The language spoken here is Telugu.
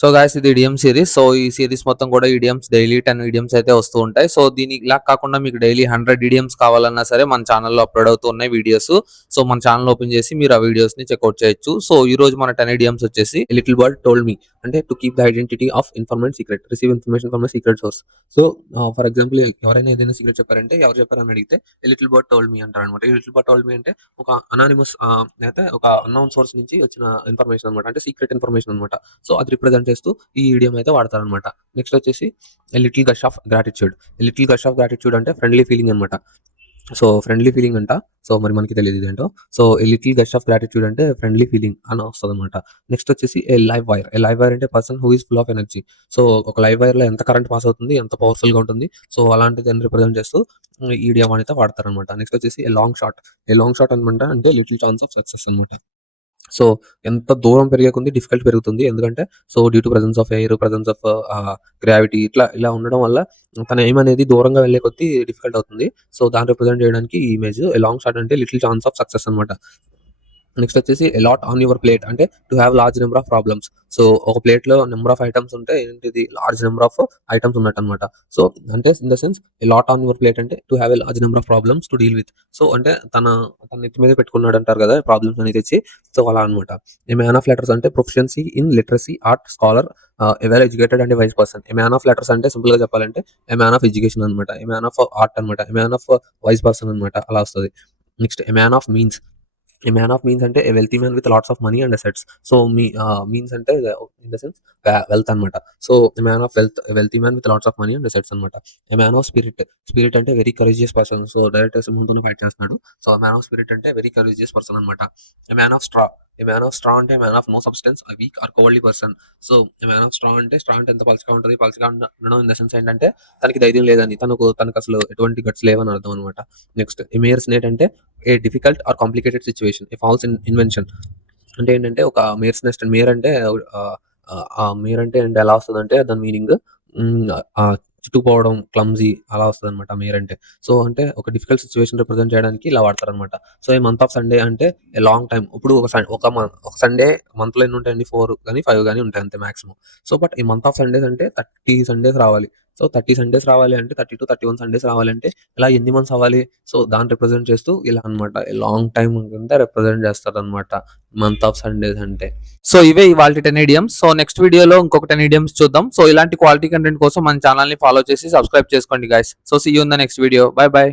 సో గాయ్స్ ఇది ఇడియం సిరీస్. సో ఈ సిరీస్ మొత్తం కూడా ఇడియమ్స్ డైలీ 10 ఇడియమ్స్ అయితే వస్తూ ఉంటాయి. సో దీని ఇలా కాకుండా మీకు డైలీ 100 ఇడియమ్స్ కావాలన్నా సరే మన ఛానల్లో అప్లోడ్ అవుతూ ఉన్నాయి వీడియోస్. సో మన ఛానల్ ఓపెన్ చేసి మీరు ఆ వీడియోస్ ని చెక్అవుట్ చేయొచ్చు. సో ఈ రోజు మన 10 ఇడియమ్స్ వచ్చేసి లిటిల్ బర్డ్ టోల్డ్ మీ అంటే to keep the identity of information secret, receive information from secret source. So for example ఎవరైనా ఏదైనా సీక్రెట్ చెప్పారంటే ఎవరు చెప్పారని అడిగితే లిటిల్ బర్డ్ టోల్డ్ మీ అంటారు అనమాట. లిటిల్ బర్డ్ టోల్డ్ మీ అంటే ఒక అనానిమస్ అయితే ఒక అన్నోన్ సోర్స్ నుంచి వచ్చిన ఇన్ఫర్మేషన్ అనమాట, అంటే సీక్రెట్ ఇన్ఫర్మేషన్ అనమాట. సో అది రిప్రజెంట్ చేస్తూ ఈ ఈడియం అయితే వాడతారనమాట. నెక్స్ట్ వచ్చేసి little gush of gratitude. Little gush of gratitude అంటే ఫ్రెండ్లీ ఫీలింగ్ అనమాట. సో ఫ్రెండ్లీ ఫీలింగ్ అంట. సో మరి మనకి తెలియదు ఇదేంటో. So little gush of gratitude అంటే ఫ్రెండ్లీ ఫీలింగ్ అని వస్తుంది అనమాట. నెక్స్ట్ వచ్చేసి a live wire. A live wire అంటే person who is full of energy. So ఒక లైవ్ వైర్ లో ఎంత కరెంట్ పాస్ అవుతుంది, ఎంత పవర్ఫుల్ గా ఉంటుంది, సో అలాంటి దాన్ని రిప్రజెంట్ చేస్తూ ఈడియం అయితే వాడతారనమాట. నెక్స్ట్ వచ్చేసి a long shot. A long shot అనమాట అంటే లిటిల్ ఛాన్స్ ఆఫ్ సక్సెస్ అనమాట. సో ఎంత దూరం పెరిగే కొద్ది డిఫికల్ట్ పెరుగుతుంది. ఎందుకంటే so due to presence of air, presence of gravity ఇలా ఉండడం వల్ల తన ఎయిమ్ అనేది దూరంగా వెళ్ళే కొద్దీ డిఫికల్ట్ అవుతుంది. సో దాన్ని రిప్రజెంట్ చేయడానికి ఈ ఇమేజ్ లాంగ్ షాట్ అంటే లిటిల్ ఛాన్స్ ఆఫ్ సక్సెస్ అనమాట. నెక్స్ట్ వచ్చేసి అలాట్ ఆన్ యువర్ ప్లేట్ అంటే to have large number of problems. So ఒక ప్లేట్ లో నెంబర్ ఆఫ్ ఐటమ్స్ ఉంటే ఏంటిది లార్జ్ నెంబర్ ఆఫ్ ఐటమ్స్ ఉన్నట్టు అనమాట. సో అంటే in the sense lot on your plate అంటే to have a large number of problems to deal with. So అంటే తన నెత్తి మీద పెట్టుకున్నాడు అంటారు కదా ప్రాబ్లమ్స్ అని తెచ్చి. సో అలా అనమాట. ఏ మ్యాన్ ఆఫ్ లెటర్స్ అంటే proficiency in literacy, art, scholar, a well educated and wise person. A man of letters అంటే సింపుల్ గా చెప్పాలంటే ఏ మ్యాన్ ఆఫ్ ఎడ్యుకేషన్ అనమాట. ఏ మ్యాన్ ఆఫ్ ఆర్ట్ అనమాట. A man of wise person అనమాట. అలా వస్తుంది. Next a man of means. A man of means అంటే a wealthy man with lots of money and assets. So means అంటే ఇన్ ద సెన్స్ వెల్త్ అనమాట. So a man of wealthy man with lots of money and assets అనమాట. A man of spirit. Spirit అంటే very courageous person. So direct సింహంతోనే ఫైట్ చేస్తున్నాడు. సో మ్యాన్ ఆఫ్ స్పిరిట్ అంటే వెరీ కరేజియస్ పర్సన్ అనమాట. A man of straw. A man of straw అంటే man of no substance, weak or cowardly person. So man of straw అంటే ఎంత పలుచగా ఉంటుంది, పలుచగా ఉండడం ఇన్ ద సెన్స్ ఏంటంటే తనకి ధైర్యం లేదని, తనకు అసలు ఎటువంటి గట్స్ లేవని అర్థం అనమాట. నెక్స్ట్ ఏ మేయర్ స్నేట్ అంటే a difficult or complicated situation, A falls invention. అంటే ఏంటంటే ఒక మేయర్స్ నెస్ట్. మేయర్ అంటే మేయర్ అంటే ఏంటి ఎలా వస్తుందంటే దాని మీనింగ్ చుట్టుకుపోవడం, క్లమ్జీ అలా వస్తుంది అనమాట మేయర్ అంటే. సో అంటే ఒక డిఫికల్ట్ సిచ్యువేషన్ రిప్రజెంట్ చేయడానికి ఇలా వాడతారనమాట. సో ఈ మంత్ ఆఫ్ సండే అంటే ఏ లాంగ్ టైం. ఇప్పుడు ఒక సండే మంత్ లో ఎన్ని ఉంటాయండి, 4 కానీ 5 కానీ ఉంటాయి అంతే మాక్సిమం. సో బట్ ఈ మంత్ ఆఫ్ సండేస్ అంటే 30 సండేస్ రావాలి. సో 30 సండేస్ రావాలి అంటే 30 to 31 సండేస్ రావాలంటే ఇలా ఎన్ని మంత్స్ అవ్వాలి. సో దాన్ని రిప్రజెంట్ చేస్తూ ఇలా అనమాట లాంగ్ టైం కింద రిప్రజెంట్ చేస్తారు అనమాట మంత్ ఆఫ్ సండేస్ అంటే. సో ఇవే ఇవాళ 10 ఇడియమ్స్. సో నెక్స్ట్ వీడియోలో ఇంకొక 10 ఇడియమ్స్ చూద్దాం. సో ఇలాంటి క్వాలిటీ కంటెంట్ కోసం మన ఛానల్ ని ఫాలో చేసి సబ్స్క్రైబ్ చేసుకోండి guys. So see you in the next video. Bye by.